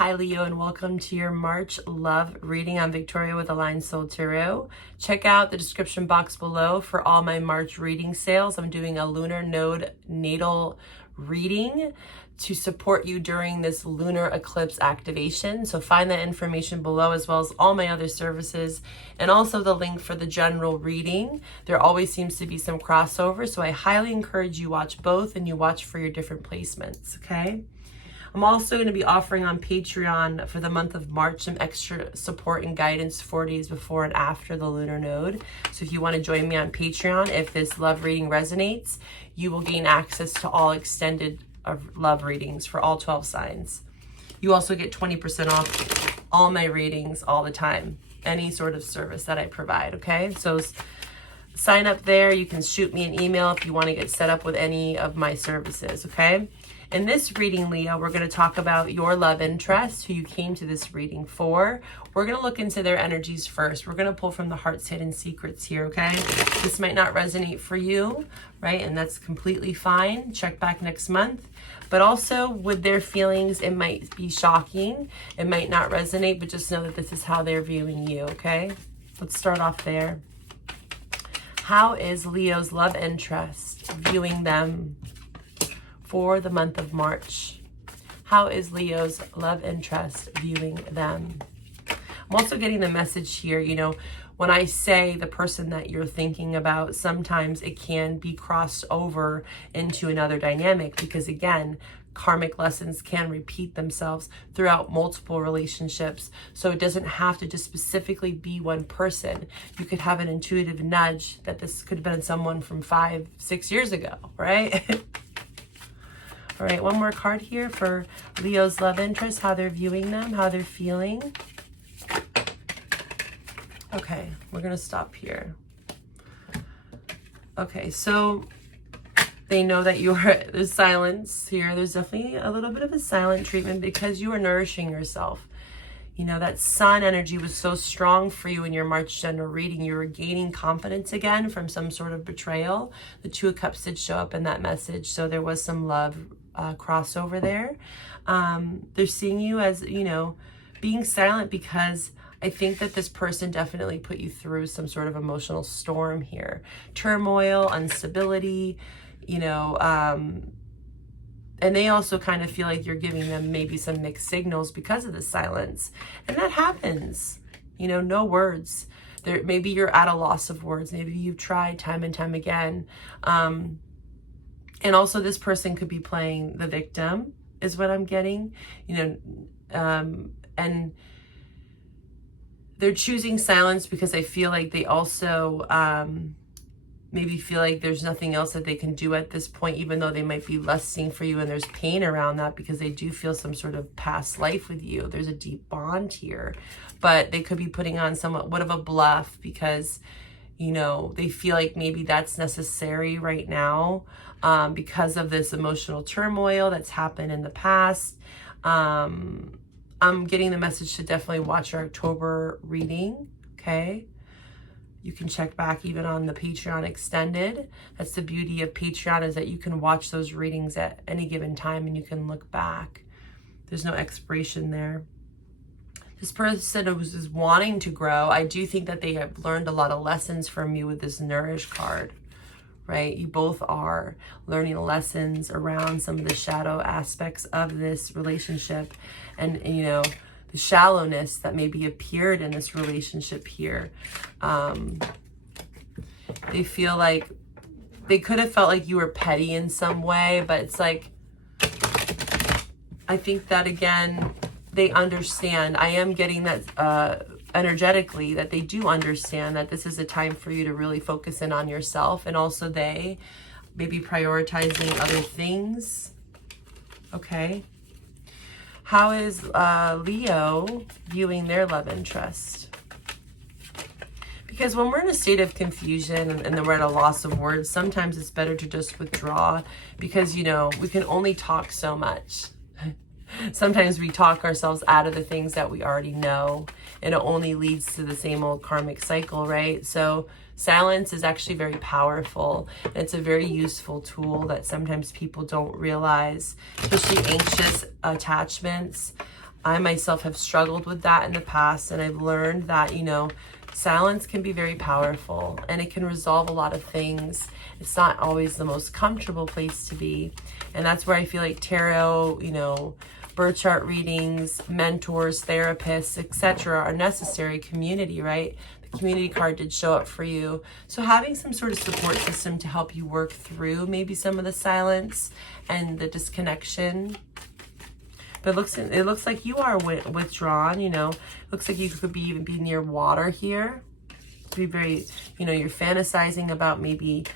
Hi Leo, and welcome to your March love reading. I'm Victoria with Aligned Soul Tarot. Check out the description box below for all my March reading sales. I'm doing a lunar node natal reading to support you during this lunar eclipse activation. So find that information below, as well as all my other services, and also the link for the general reading. There always seems to be some crossover, so I highly encourage you watch both and you watch for your different placements, okay? I'm also going to be offering on Patreon for the month of March some extra support and guidance 4 days before and after the lunar node. So if you want to join me on Patreon, if this love reading resonates, you will gain access to all extended love readings for all 12 signs. You also get 20% off all my readings all the time, any sort of service that I provide, okay? So sign up there. You can shoot me an email if you want to get set up with any of my services, okay? In this reading, Leo, we're going to talk about your love interest, who you came to this reading for. We're going to look into their energies first. We're going to pull from the heart's hidden secrets here, okay? This might not resonate for you, right? And that's completely fine. Check back next month. But also with their feelings, it might be shocking. It might not resonate, but just know that this is how they're viewing you, okay? Let's start off there. How is Leo's love interest viewing them for the month of March? How is Leo's love interest viewing them? I'm also getting the message here, you know, when I say the person that you're thinking about, sometimes it can be crossed over into another dynamic because, again, karmic lessons can repeat themselves throughout multiple relationships. So it doesn't have to just specifically be one person. You could have an intuitive nudge that this could have been someone from 5-6 years ago, right? All right, one more card here for Leo's love interest, how they're viewing them, how they're feeling. Okay, we're going to stop here. Okay, so they know that there's silence here. There's definitely a little bit of a silent treatment because you are nourishing yourself. You know, that sun energy was so strong for you in your March general reading. You were gaining confidence again from some sort of betrayal. The Two of Cups did show up in that message, so there was some love crossover there. They're seeing you as, you know, being silent because I think that this person definitely put you through some sort of emotional storm here. Turmoil, instability, you know, and they also kind of feel like you're giving them maybe some mixed signals because of the silence. And that happens, you know, no words. Maybe you're at a loss of words. Maybe you've tried time and time again. And also this person could be playing the victim is what I'm getting, you know, and they're choosing silence because I feel like they also maybe feel like there's nothing else that they can do at this point, even though they might be lusting for you, and there's pain around that because they do feel some sort of past life with you. There's a deep bond here, but they could be putting on somewhat of a bluff because, you know, they feel like maybe that's necessary right now because of this emotional turmoil that's happened in the past. I'm getting the message to definitely watch your October reading, okay? You can check back even on the Patreon extended. That's the beauty of Patreon, is that you can watch those readings at any given time and you can look back. There's no expiration there. This person is wanting to grow. I do think that they have learned a lot of lessons from you with this Nourish card, right? You both are learning lessons around some of the shadow aspects of this relationship and you know, the shallowness that maybe appeared in this relationship here. They feel like they could have felt like you were petty in some way, but it's like, I think that again, they understand. I am getting that energetically that they do understand that this is a time for you to really focus in on yourself, and also they maybe prioritizing other things. Okay. How is Leo viewing their love interest? Because when we're in a state of confusion and then we're at a loss of words, sometimes it's better to just withdraw because, you know, we can only talk so much. Sometimes we talk ourselves out of the things that we already know, and it only leads to the same old karmic cycle, right? So silence is actually very powerful. It's a very useful tool that sometimes people don't realize, especially anxious attachments. I myself have struggled with that in the past, and I've learned that, you know, silence can be very powerful and it can resolve a lot of things. It's not always the most comfortable place to be. And that's where I feel like tarot, you know, birth chart readings, mentors, therapists, etc. are necessary. Community, right? The community card did show up for you. So having some sort of support system to help you work through maybe some of the silence and the disconnection. But it looks like you are withdrawn, you know. Looks like you could even be near water here. Be very, you know, you're fantasizing about maybe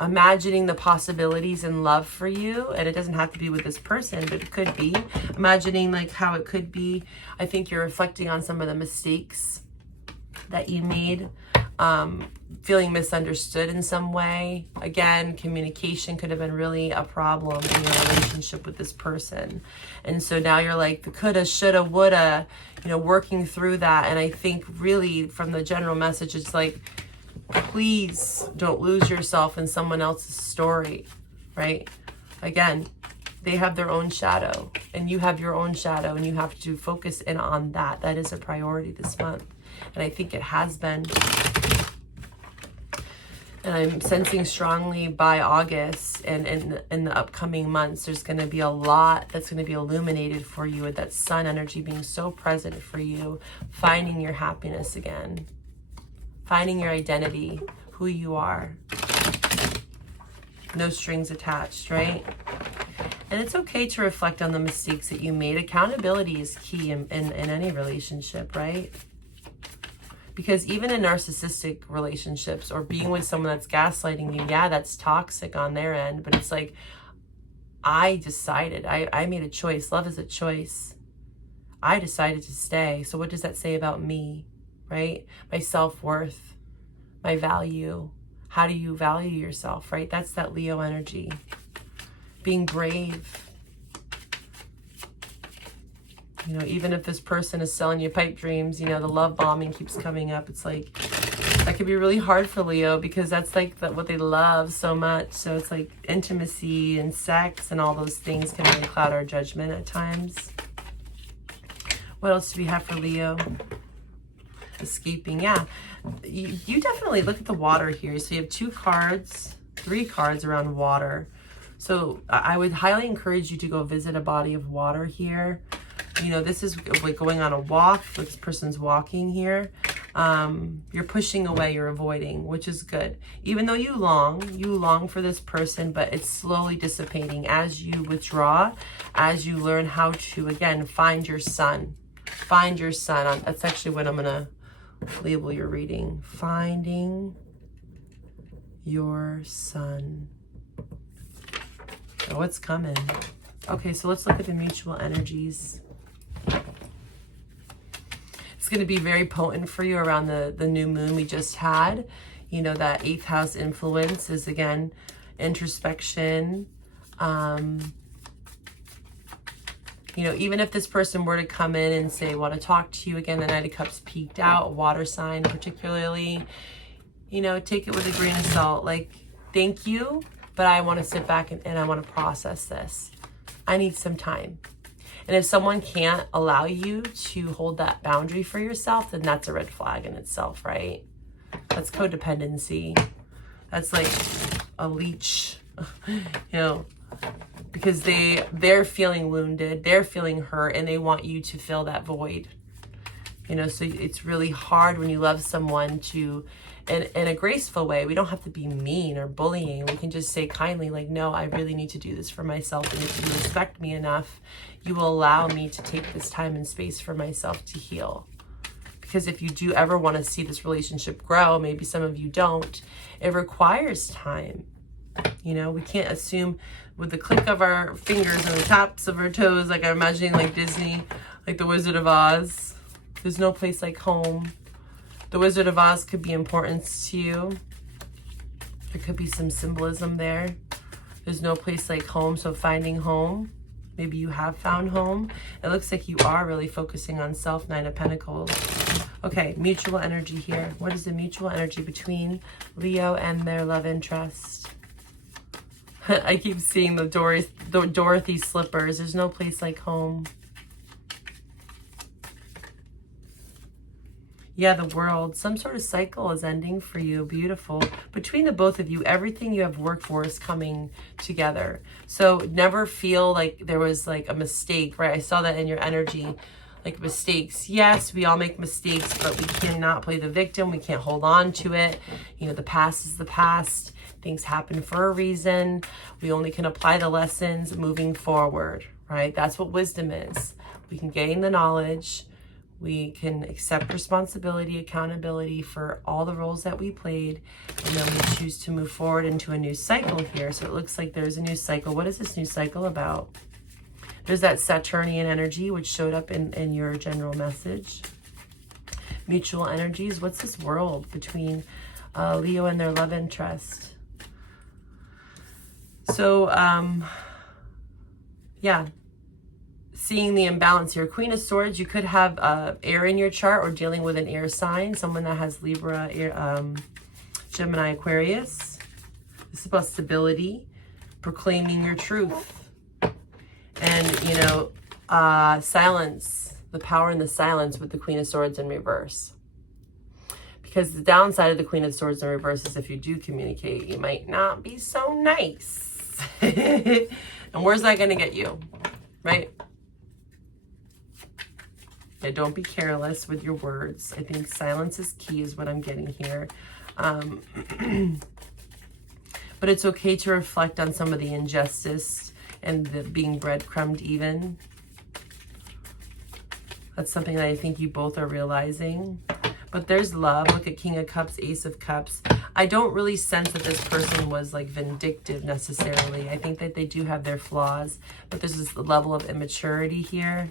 imagining the possibilities in love for you. And it doesn't have to be with this person, but it could be. Imagining like how it could be. I think you're reflecting on some of the mistakes that you made. Feeling misunderstood in some way. Again, communication could have been really a problem in your relationship with this person. And so now you're like the coulda, shoulda, woulda, you know, working through that. And I think really from the general message, it's like, please don't lose yourself in someone else's story, right? Again, they have their own shadow and you have your own shadow, and you have to focus in on that. That is a priority this month. And I think it has been. And I'm sensing strongly by August and in the upcoming months, there's going to be a lot that's going to be illuminated for you with that sun energy being so present for you, finding your happiness again, finding your identity, who you are. No strings attached, right? And it's okay to reflect on the mistakes that you made. Accountability is key in any relationship, right? Because even in narcissistic relationships or being with someone that's gaslighting you, yeah, that's toxic on their end. But it's like, I decided, I made a choice. Love is a choice. I decided to stay. So what does that say about me, right? My self-worth, my value. How do you value yourself, right? That's that Leo energy. Being brave. You know, even if this person is selling you pipe dreams, you know, the love bombing keeps coming up. It's like, that could be really hard for Leo because that's like what they love so much. So it's like intimacy and sex and all those things can really cloud our judgment at times. What else do we have for Leo? Escaping, yeah. You definitely look at the water here. So you have 3 cards around water. So I would highly encourage you to go visit a body of water here. You know, this is like going on a walk. This person's walking here. You're pushing away, you're avoiding, which is good. Even though you long for this person, but it's slowly dissipating as you withdraw, as you learn how to, again, find your sun. Find your sun. That's actually what I'm going to label your reading. Finding your sun. Oh, it's coming. Okay, so let's look at the mutual energies. It's going to be very potent for you around the new moon we just had. You know, that 8th house influence is, again, introspection. You know, even if this person were to come in and say, want to talk to you again, the Knight of Cups peeked out, a water sign particularly, you know, take it with a grain of salt. Like, thank you, but I want to sit back and I want to process this. I need some time. And if someone can't allow you to hold that boundary for yourself, then that's a red flag in itself, right? That's codependency. That's like a leech, you know, because they're feeling wounded, they're feeling hurt, and they want you to fill that void. You know, so it's really hard when you love someone to, in a graceful way. We don't have to be mean or bullying. We can just say kindly, like, no, I really need to do this for myself. And if you respect me enough, you will allow me to take this time and space for myself to heal. Because if you do ever want to see this relationship grow, maybe some of you don't, it requires time. You know, we can't assume with the click of our fingers and the tops of our toes, like I'm imagining like Disney, like the Wizard of Oz. There's no place like home. The Wizard of Oz could be important to you. There could be some symbolism there. There's no place like home, so finding home. Maybe you have found home. It looks like you are really focusing on self, 9 of Pentacles. Okay, mutual energy here. What is the mutual energy between Leo and their love interest? I keep seeing the Dorothy slippers. There's no place like home. Yeah, the world. Some sort of cycle is ending for you. Beautiful. Between the both of you, everything you have worked for is coming together. So never feel like there was like a mistake, right? I saw that in your energy. Like mistakes. Yes, we all make mistakes, but we cannot play the victim. We can't hold on to it. You know, the past is the past. Things happen for a reason. We only can apply the lessons moving forward, right? That's what wisdom is. We can gain the knowledge. We can accept responsibility, accountability for all the roles that we played, and then we choose to move forward into a new cycle here. So it looks like there's a new cycle. What is this new cycle about? There's that Saturnian energy, which showed up in your general message. Mutual energies. What's this world between Leo and their love interest? So, yeah. Seeing the imbalance here. Queen of Swords, you could have air in your chart or dealing with an air sign. Someone that has Libra, Gemini, Aquarius. This is about stability, proclaiming your truth. And, you know, silence, the power in the silence with the Queen of Swords in reverse. Because the downside of the Queen of Swords in reverse is if you do communicate, you might not be so nice. And where's that going to get you? Right? Yeah, don't be careless with your words. I think silence is key is what I'm getting here. But it's okay to reflect on some of the injustice and the being breadcrumbed even. That's something that I think you both are realizing. But there's love. Look at King of Cups, Ace of Cups. I don't really sense that this person was like vindictive necessarily. I think that they do have their flaws, but there's this level of immaturity here.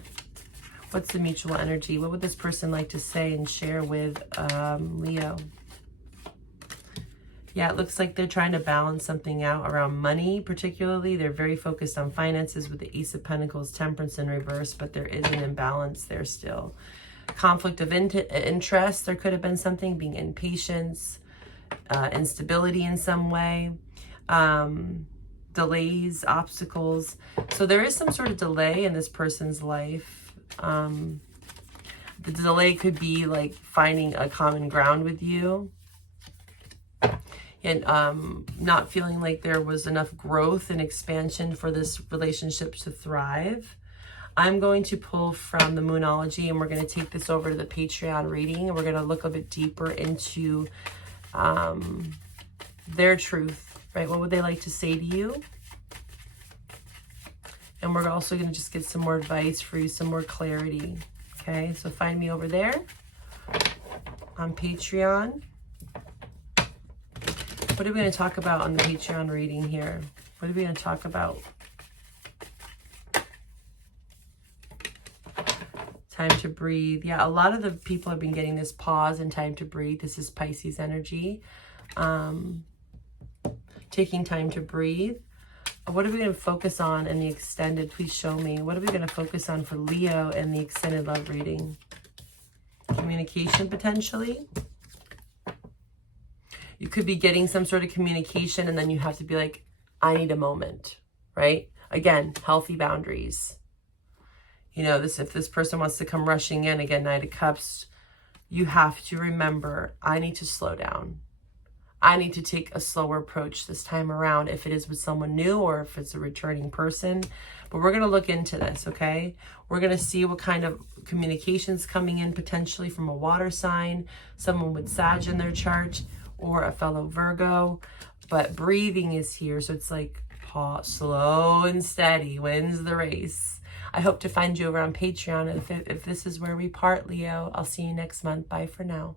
What's the mutual energy? What would this person like to say and share with Leo? Yeah, it looks like they're trying to balance something out around money, particularly. They're very focused on finances with the Ace of Pentacles, Temperance in reverse, but there is an imbalance there still. Conflict of interest. There could have been something, being impatience, instability in some way, delays, obstacles. So there is some sort of delay in this person's life. The delay could be like finding a common ground with you and not feeling like there was enough growth and expansion for this relationship to thrive. I'm going to pull from the Moonology and we're going to take this over to the Patreon reading and we're going to look a bit deeper into their truth, right? What would they like to say to you? And we're also going to just get some more advice for you, some more clarity. Okay, so find me over there on Patreon. What are we going to talk about on the Patreon reading here? What are we going to talk about? Time to breathe. Yeah, a lot of the people have been getting this pause and time to breathe. This is Pisces energy. Taking time to breathe. What are we going to focus on in the extended? Please show me. What are we going to focus on for Leo in the extended love reading? Communication, potentially. You could be getting some sort of communication and then you have to be like, I need a moment, right? Again, healthy boundaries. You know, if this person wants to come rushing in, again, Knight of Cups, you have to remember, I need to slow down. I need to take a slower approach this time around if it is with someone new or if it's a returning person. But we're going to look into this, okay? We're going to see what kind of communications coming in potentially from a water sign, someone with Sag in their chart, or a fellow Virgo. But breathing is here, so it's like pause, slow and steady wins the race. I hope to find you over on Patreon. If this is where we part, Leo, I'll see you next month. Bye for now.